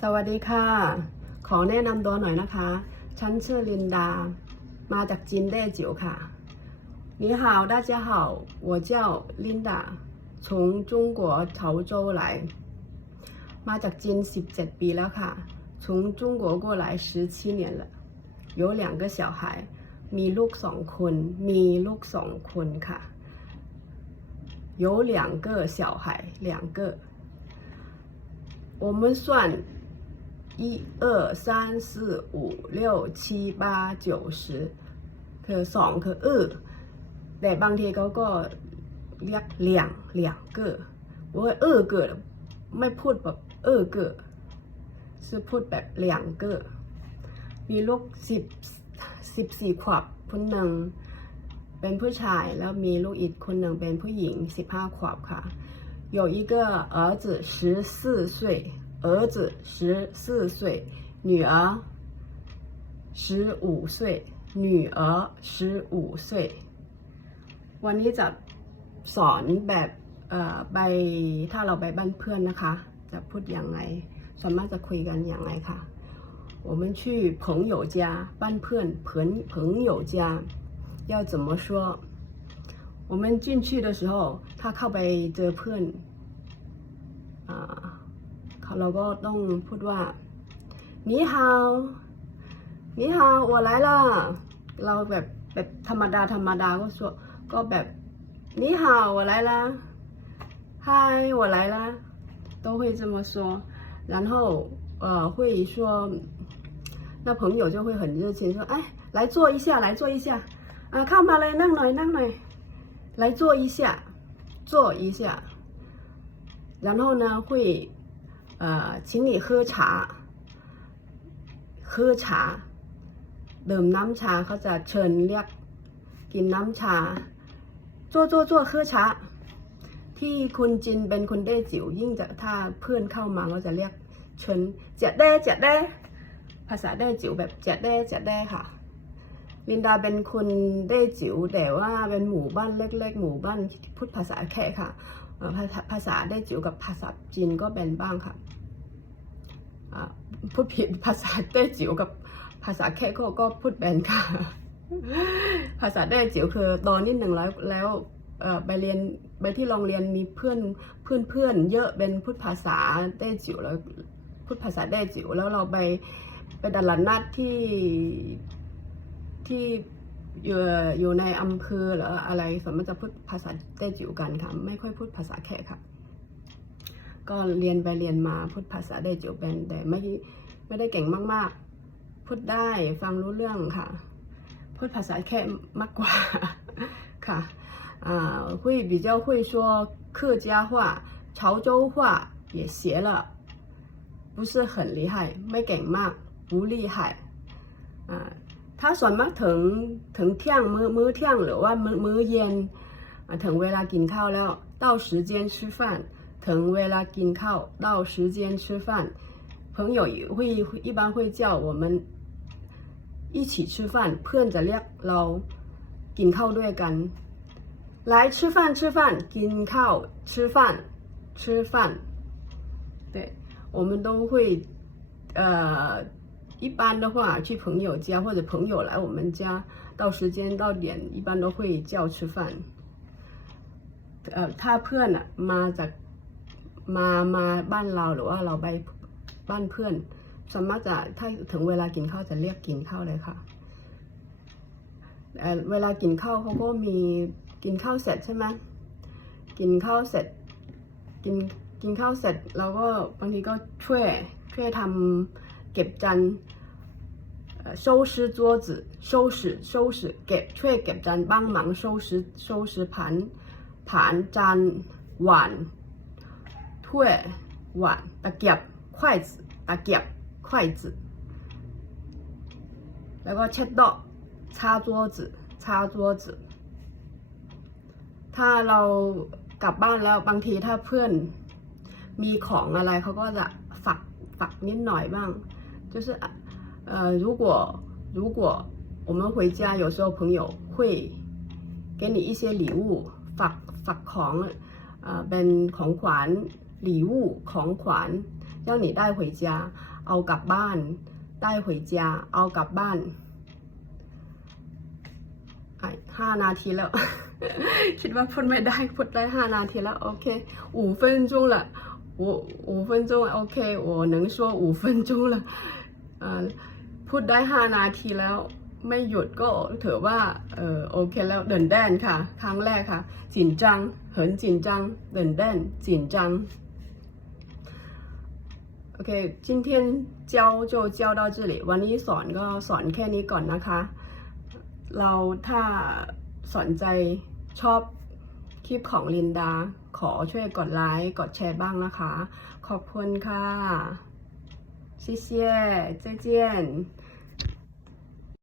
สวัสดีค่ะ ขอแนะนำตัวหน่อยนะคะ ฉันชื่อลินดา มาจากจีนได้จิ๋วค่ะ你好大家好我叫 Linda 从中国潮州来มาจากจีน 17 ปีแล้วค่ะ从中国过来17年了有两个小孩มีลูกสองคน มีลูกสองคนค่ะ有两个小孩两个我们算 一二三四五六七八九十คือสองคือเออแต่บางทีเขาก็เรียกเหลี่ยงเหลี่ยงเกอว่าเออเกิดไม่พูดแบบเออเกิดคือพูดแบบเหลี่ยงเกอมีลูกสิบสิบสี่ขวบคนหนึ่งเป็นผู้ชายแล้วมีลูกอีกคนหนึ่งเป็นผู้หญิงสิบห้าขวบค่ะ有一个儿子十四岁 儿子十四岁女儿十五岁女儿十五岁วันนี้จะสอนแบบเอ่อไปถ้าเราไปบ้านเพื่อนนะคะ จะพูดยังไงส่วนมากจะคุยกันยังไงค่ะ我们去朋友家บ้านเพื่อน朋朋友家要怎么说我们进去的时候ถ้าเข้าไปเจอเพื่อนอ่า เขาเราก็ต้องพูดว่า你好你好我来了เราแบบแบบธรรมดาธรรมดาก็说ก็แบบ你好我来了嗨我来了都会这么说然后呃会说那朋友就会很热情说哎来坐一下来坐一下啊เข้ามาเลยนั่งหน่อยนั่งหน่อย来坐一下坐一下然后呢会 呃请你喝茶喝茶ดื่มน้ำชาเขาจะเชิญเรียกกินน้ำชาจั่วจั่วจั่วเครือชาที่คุณจินเป็นคนได้จิ๋วยิ่งจะถ้าเพื่อนเข้ามาก็จะเรียกเชิญเจ็ดแด้เจ็ดแด้ภาษาได้จิ๋วแบบเจ็ดแด้เจ็ดแด้ค่ะ ลินดาเป็นคนได้จิ๋วแต่ว่าเป็นหมู่บ้านเล็ก ๆ หมู่บ้านพูดภาษาแค่ค่ะเอ่อ ภาษาได้จิ๋วกับภาษาจีนก็เป็นบ้างค่ะพูดผิดภาษาได้จิ๋วกับภาษาแค่ก็ก็พูดเป็นค่ะ ภาษาได้จิ๋วคือตอนนิดหนึ่งแล้วแล้วไปเรียนไปที่โรงเรียนมีเพื่อนเพื่อนเพื่อนเยอะเป็นพูดภาษาได้จิ๋วแล้วพูดภาษาได้จิ๋วแล้วเราไปไปดัลนัดที่ที่ อยู่อยู่ในอำเภอหรืออะไรส่วนมากจะพูดภาษาได้จิ๋วกันค่ะไม่ค่อยพูดภาษาแขกค่ะ ก็เรียนไปเรียนมาพูดภาษาได้จิ๋วเป็นแต่ไม่ไม่ได้เก่งมาก ๆ พูดได้ฟังรู้เรื่องค่ะ พูดภาษาแค่มากกว่า ค่ะอ่า会比较会说客家话潮州话也学了不是很厉害ไม่เก่งมาก不厉害อ่า ถ้าส่วนมากถึงถึงเที่ยงมื้อมื้อเที่ยงหรือว่ามื้อมื้อเย็นอ่าถึงเวลากินข้าวแล้ว到时间吃饭ถึงเวลากินข้าว到时间吃饭朋友也会一般会叫我们一起吃饭เพื่อนจะเรียกเรากินข้าวด้วยกัน来吃饭吃饭กินข้าว吃饭吃饭对我们都会呃 一般的话去朋友家或者朋友来我们家到时间到点一般都会叫吃饭เอ่อถ้าเพื่อนอะมาจากมามาบ้านเราหรือว่าเราไปบ้านเพื่อน สวนมากจะถ้าถึงเวลากินข้าวจะเรียกกินข้าวเลยค่ะเอ่อเวลากินข้าวเขาก็มีกินข้าวเสร็จใช่ไหมกินข้าวเสร็จ กินกินข้าวเสร็จเราก็บางทีก็ช่วยช่วยทำเก็บจานเอ่อ 收拾桌子收拾收拾เก็บช่วยเก็บจาน帮忙收拾收拾盘盘จานหวานถ้วยหวานตะเกียบ筷子ตะเกียบ筷子แล้วก็เช็ดโต๊ะ擦桌子擦桌子ถ้าเรากลับบ้านแล้วบางทีถ้าเพื่อนมีของอะไรเขาก็จะฝักฝักนิดหน่อยบ้าง就是 呃如果如果我们回家有时候朋友会给你一些礼物ฝักฝักของเอ่อเป็นของขวัญ礼物ของขวัญ让你带回家 เอากลับบ้านได้回家เอากลับบ้านไอ้ห้านาทีแล้ว คิดว่าพูดไม่ได้พูดได้ห้านาทีแล้ว โอเค五分钟了我五分钟 OK 我能说五分钟了เอ่อ พูดได้ห้านาทีแล้ว ไม่หยุดก็ถือว่าเออโอเคแล้วเดินแดนค่ะ ครั้งแรกค่ะ紧张很紧张เดินแดน紧张 โอเค今天教就教到这里วันนี้สอนก็สอนแค่นี้ก่อนนะคะ เราถ้าสนใจชอบคลิปของลินดา ขอช่วยกดไลค์กดแชร์บ้างนะคะ ขอบคุณค่ะ 谢谢再见。